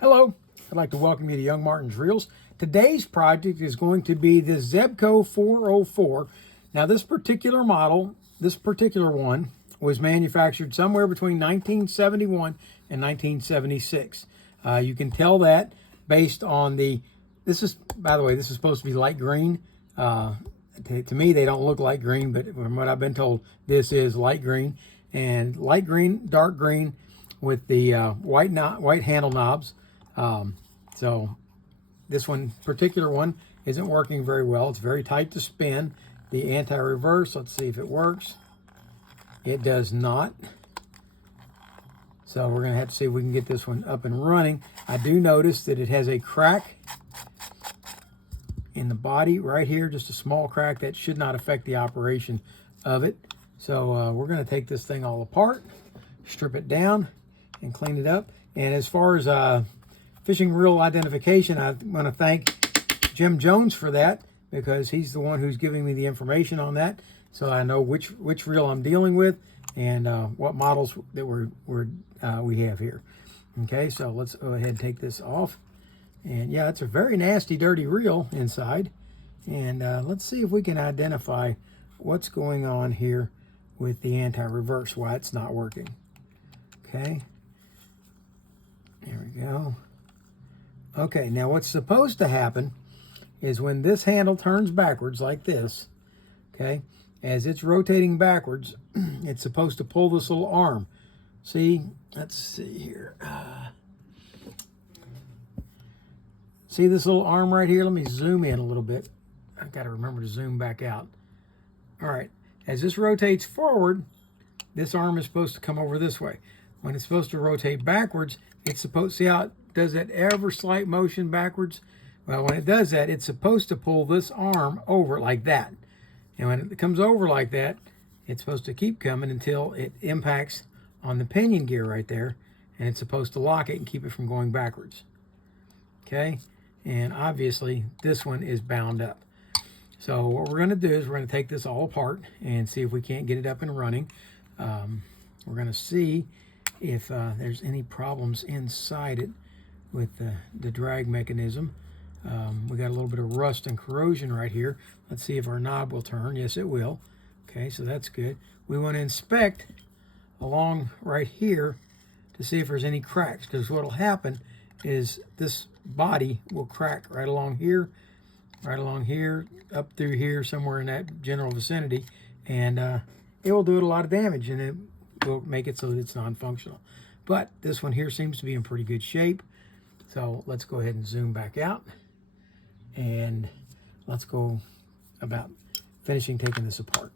Hello, I'd like to welcome you to Young Martin's Reels. Today's project is going to be the Zebco 404. Now this particular model, this particular one, was manufactured somewhere between 1971 and 1976. You can tell that based on this is, by the way, this is supposed to be light green. To me, they don't look light green, but from what I've been told, this is light green. And light green, dark green with the white handle knobs. So this particular one isn't working very well. It's very tight to spin. The anti-reverse, let's see if it works. It does not. So we're gonna have to see if we can get this one up and running. I do notice that it has a crack in the body right here, just a small crack that should not affect the operation of it. So we're gonna take this thing all apart, strip it down, and clean it up. And as far as fishing reel identification, I want to thank Jim Jones for that, because he's the one who's giving me the information on that, so I know which reel I'm dealing with and what models that we have here. Okay, so let's go ahead and take this off. And yeah, it's a very nasty, dirty reel inside. And let's see if we can identify what's going on here with the anti-reverse, why it's not working. Okay, there we go. Okay, now what's supposed to happen is when this handle turns backwards like this, okay, as it's rotating backwards, it's supposed to pull this little arm. See, let's see here. See this little arm right here? Let me zoom in a little bit. I've got to remember to zoom back out. All right, as this rotates forward, this arm is supposed to come over this way. When it's supposed to rotate backwards, it's supposed, see how it does that ever slight motion backwards? Well, when it does that, it's supposed to pull this arm over like that. And when it comes over like that, it's supposed to keep coming until it impacts on the pinion gear right there, and it's supposed to lock it and keep it from going backwards. Okay, and obviously this one is bound up. So what we're going to do is we're going to take this all apart and see if we can't get it up and running. We're going to see if there's any problems inside it with the drag mechanism. We got a little bit of rust and corrosion right here. Let's see if our knob will turn. Yes, it will. Okay, so that's good. We want to inspect along right here to see if there's any cracks, because what will happen is this body will crack right along here, up through here, somewhere in that general vicinity, and it will do it a lot of damage, and it will make it so that it's non-functional. But this one here seems to be in pretty good shape. So let's go ahead and zoom back out, and let's go about finishing taking this apart.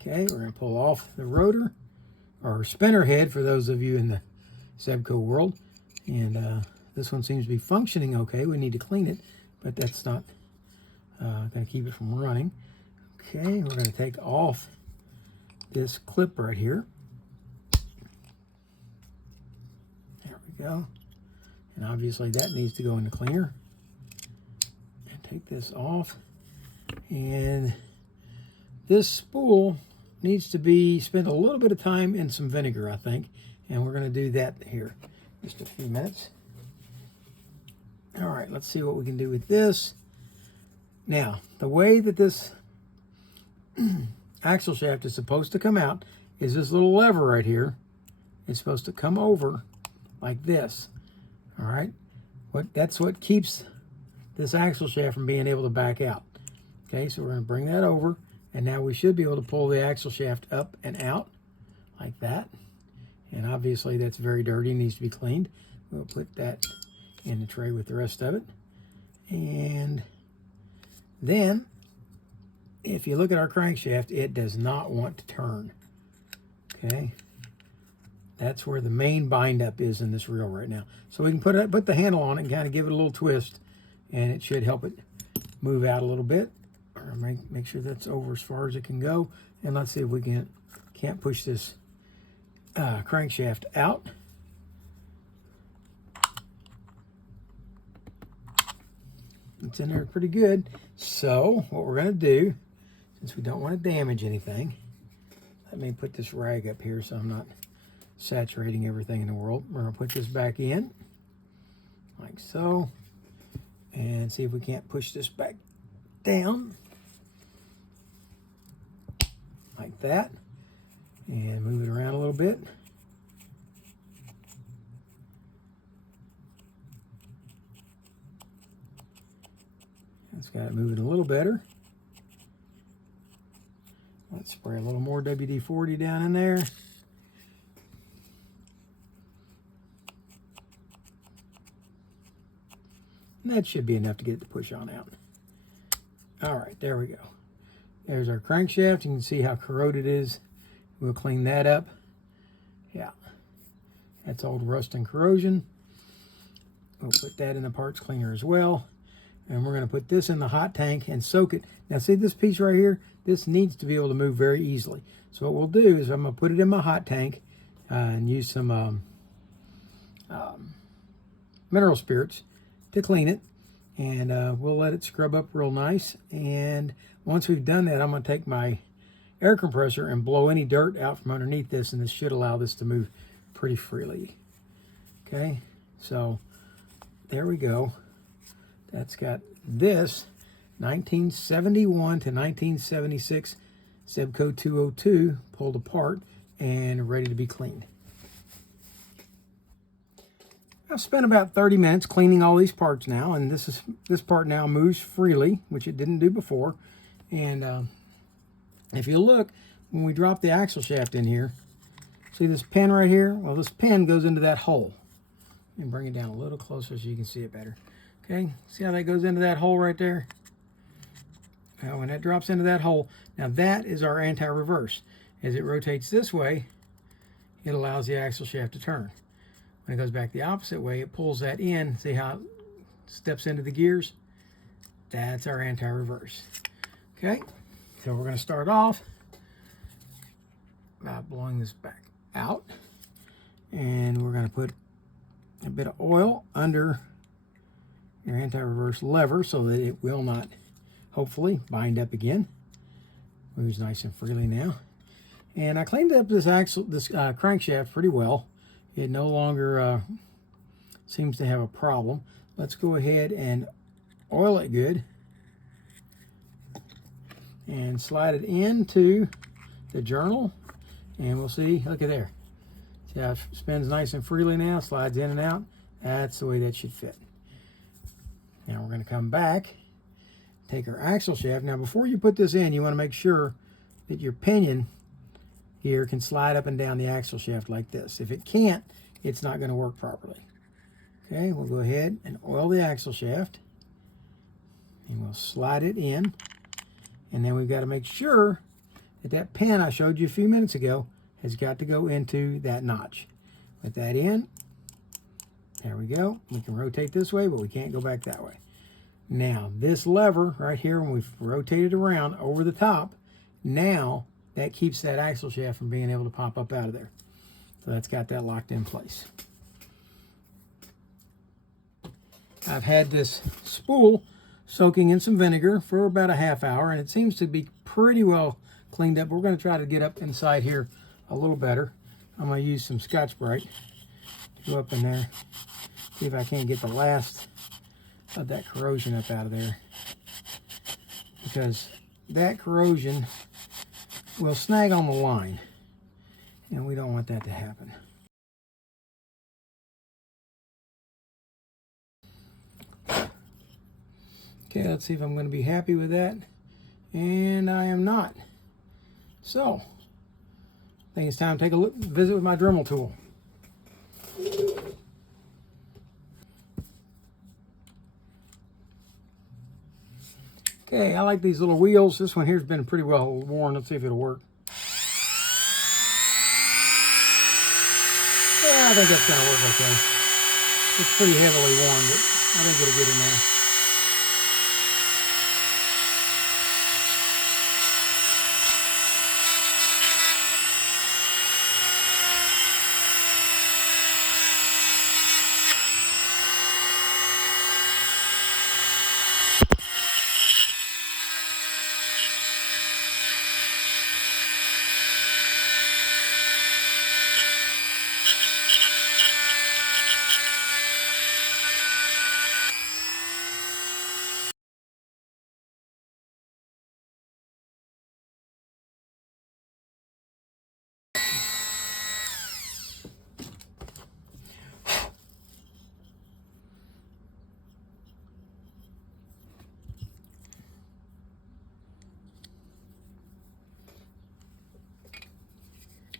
Okay, we're going to pull off the rotor, or spinner head for those of you in the Zebco world. And this one seems to be functioning okay. We need to clean it, but that's not going to keep it from running. Okay, we're going to take off this clip right here. There we go. And obviously that needs to go in the cleaner. And take this off. And this spool needs to be spent a little bit of time in some vinegar, I think. And we're going to do that here in just a few minutes. All right, let's see what we can do with this. Now, the way that this axle shaft is supposed to come out is this little lever right here. It's supposed to come over like this. All right, that's what keeps this axle shaft from being able to back out. Okay, so we're going to bring that over, and now we should be able to pull the axle shaft up and out like that. And obviously that's very dirty and needs to be cleaned. We'll put that in the tray with the rest of it. And then if you look at our crankshaft, it does not want to turn. Okay, that's where the main bind up is in this reel right now. So we can put the handle on it and kind of give it a little twist, and it should help it move out a little bit, or make sure that's over as far as it can go. And let's see if we can't push this crankshaft out. it's in there pretty good. So what we're going to do, since we don't want to damage anything, let me put this rag up here so I'm not saturating everything in the world. We're going to put this back in, like so, and see if we can't push this back down, like that, and move it around a little bit. It's got it moving a little better. Let's spray a little more WD-40 down in there. And that should be enough to get it to push on out. All right, there we go. There's our crankshaft. You can see how corroded it is. We'll clean that up. Yeah, that's old rust and corrosion. We'll put that in the parts cleaner as well. And we're going to put this in the hot tank and soak it. Now see this piece right here? This needs to be able to move very easily. So what we'll do is I'm going to put it in my hot tank and use some mineral spirits to clean it. And we'll let it scrub up real nice. And once we've done that, I'm going to take my air compressor and blow any dirt out from underneath this, and this should allow this to move pretty freely. Okay, so there we go. That's got this 1971 to 1976 Zebco 202 pulled apart and ready to be cleaned. I've spent about 30 minutes cleaning all these parts now, and this part now moves freely, which it didn't do before. And if you look, when we drop the axle shaft in here, see this pin right here? Well, this pin goes into that hole. Let me bring it down a little closer so you can see it better. Okay, see how that goes into that hole right there? Now, when that drops into that hole, now that is our anti-reverse. As it rotates this way, it allows the axle shaft to turn. When it goes back the opposite way, it pulls that in. See how it steps into the gears? That's our anti-reverse. Okay, so we're going to start off by blowing this back out. And we're going to put a bit of oil under your anti-reverse lever so that it will not, hopefully, bind up again. Moves nice and freely now. And I cleaned up this crankshaft pretty well. It no longer seems to have a problem. Let's go ahead and oil it good and slide it into the journal, and we'll see. Look at there. See how it spins nice and freely now, slides in and out. That's the way that should fit. Now we're going to come back, take our axle shaft. Now before you put this in, you want to make sure that your pinion here can slide up and down the axle shaft like this. If it can't, it's not going to work properly. Okay, we'll go ahead and oil the axle shaft, and we'll slide it in. And then we've got to make sure that that pin I showed you a few minutes ago has got to go into that notch. Put that in. There we go. We can rotate this way, but we can't go back that way. Now, this lever right here, when we've rotated around over the top, now that keeps that axle shaft from being able to pop up out of there. So that's got that locked in place. I've had this spool soaking in some vinegar for about a half hour, and it seems to be pretty well cleaned up. We're going to try to get up inside here a little better. I'm going to use some Scotch-Brite to go up in there, see if I can't get the last of that corrosion up out of there, because that corrosion will snag on the line, and we don't want that to happen. Okay, let's see if I'm going to be happy with that. And I am not. So, I think it's time to take a visit with my Dremel tool. Okay, I like these little wheels. This one here's been pretty well worn. Let's see if it'll work. Yeah, I think that's going to work okay. It's pretty heavily worn, but I think it'll get in there.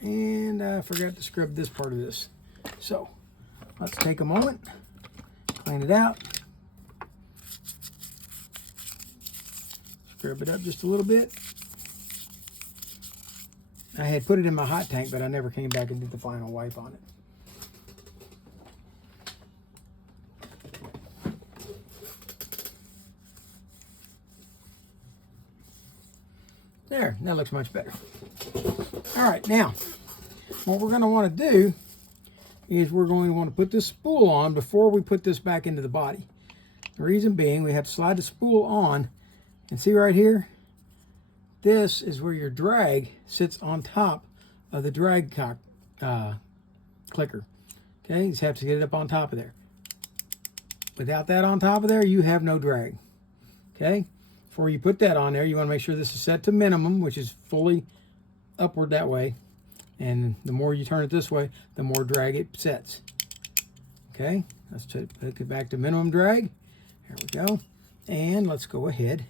And I forgot to scrub this part of this. So let's take a moment, clean it out, scrub it up just a little bit. I had put it in my hot tank, but I never came back and did the final wipe on it. There, that looks much better. All right, now, what we're going to want to do is we're going to want to put this spool on before we put this back into the body. The reason being, we have to slide the spool on, and see right here, this is where your drag sits on top of the drag clicker. Okay, you just have to get it up on top of there. Without that on top of there, you have no drag. Okay, before you put that on there, you want to make sure this is set to minimum, which is fully upward that way. And the more you turn it this way, the more drag it sets. Okay, let's put it back to minimum drag. There we go. And let's go ahead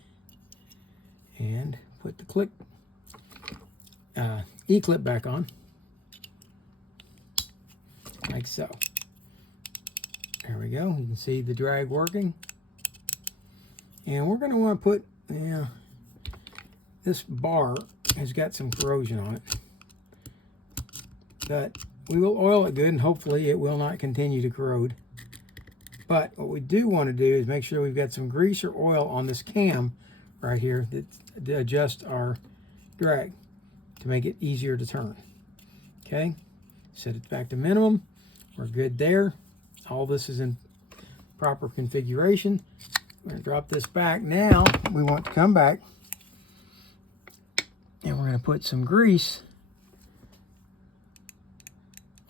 and put the clip, E-clip back on, like so. There we go. You can see the drag working. And we're going to want to put, this bar has got some corrosion on it. But we will oil it good, and hopefully it will not continue to corrode. But what we do want to do is make sure we've got some grease or oil on this cam right here to adjust our drag to make it easier to turn. Okay, set it back to minimum. We're good there. All this is in proper configuration. We're going to drop this back. Now we want to come back and we're going to put some grease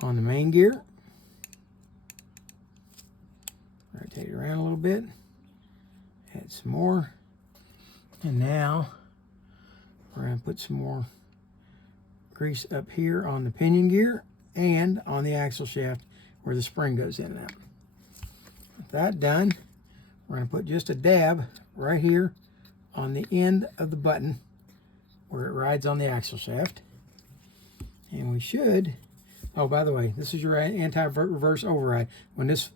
on the main gear. Rotate it around a little bit. Add some more. And now we're going to put some more grease up here on the pinion gear and on the axle shaft where the spring goes in and out. With that done, we're going to put just a dab right here on the end of the button where it rides on the axle shaft. And we should, oh, by the way, this is your anti-reverse override. When this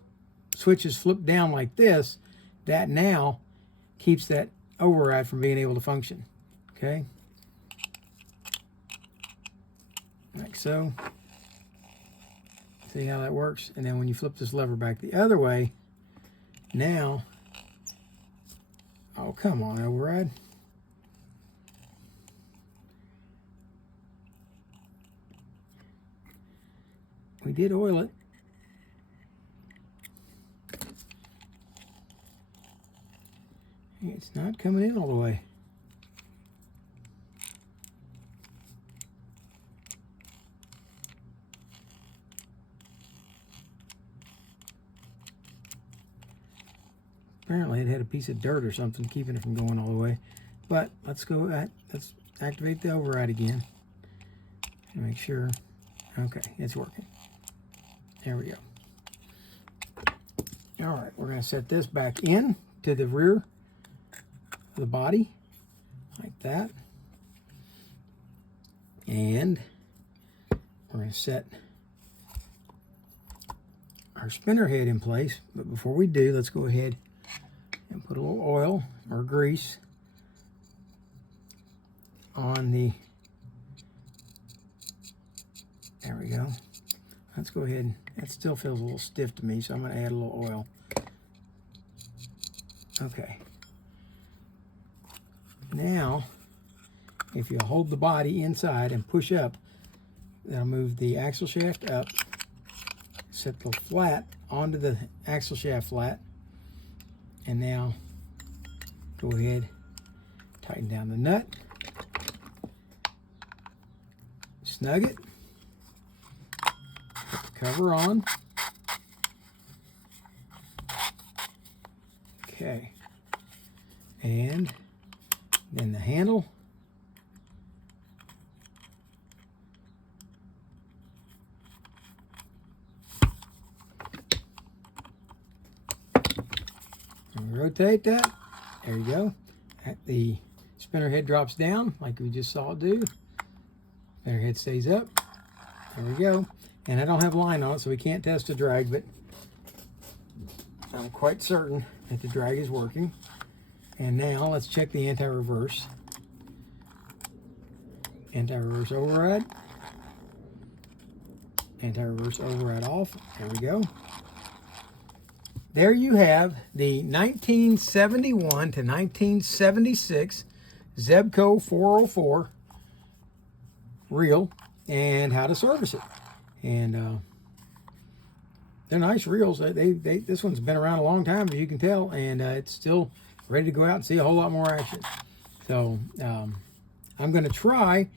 switch is flipped down like this, that now keeps that override from being able to function. Okay, like so. See how that works? And then when you flip this lever back the other way, now, oh, come on, override. We did oil it. It's not coming in all the way. Apparently it had a piece of dirt or something keeping it from going all the way. But let's activate the override again and make sure. Okay, it's working. There we go. All right, we're going to set this back in to the rear of the body like that. And we're going to set our spinner head in place. But before we do, let's go ahead and put a little oil or grease on the, there we go. Let's go ahead, that still feels a little stiff to me, so I'm going to add a little oil. Okay. Now, if you hold the body inside and push up, that'll move the axle shaft up, set the flat onto the axle shaft flat, and now go ahead, tighten down the nut, snug it, put the cover on. Okay, and then the handle. Rotate that. There you go. The spinner head drops down like we just saw it do. Spinner head stays up. There we go. And I don't have line on it, so we can't test the drag, but I'm quite certain that the drag is working. And now let's check the anti-reverse. Anti-reverse override. Anti-reverse override off. There we go. There you have the 1971 to 1976 Zebco 404 reel and how to service it. And they're nice reels. This one's been around a long time, as you can tell, and it's still ready to go out and see a whole lot more action. So I'm going to try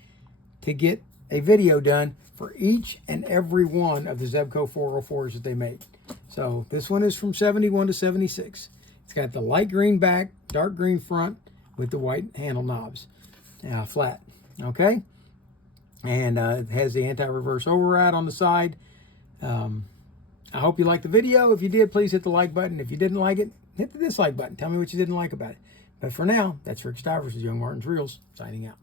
to get a video done for each and every one of the Zebco 404s that they made. So this one is from 71 to 76. It's got the light green back, dark green front with the white handle knobs, flat. Okay, and it has the anti-reverse override on the side. I hope you liked the video. If you did, please hit the like button. If you didn't like it, hit the dislike button. Tell me what you didn't like about it. But for now, that's Rick Stivers with Young Martin's Reels, signing out.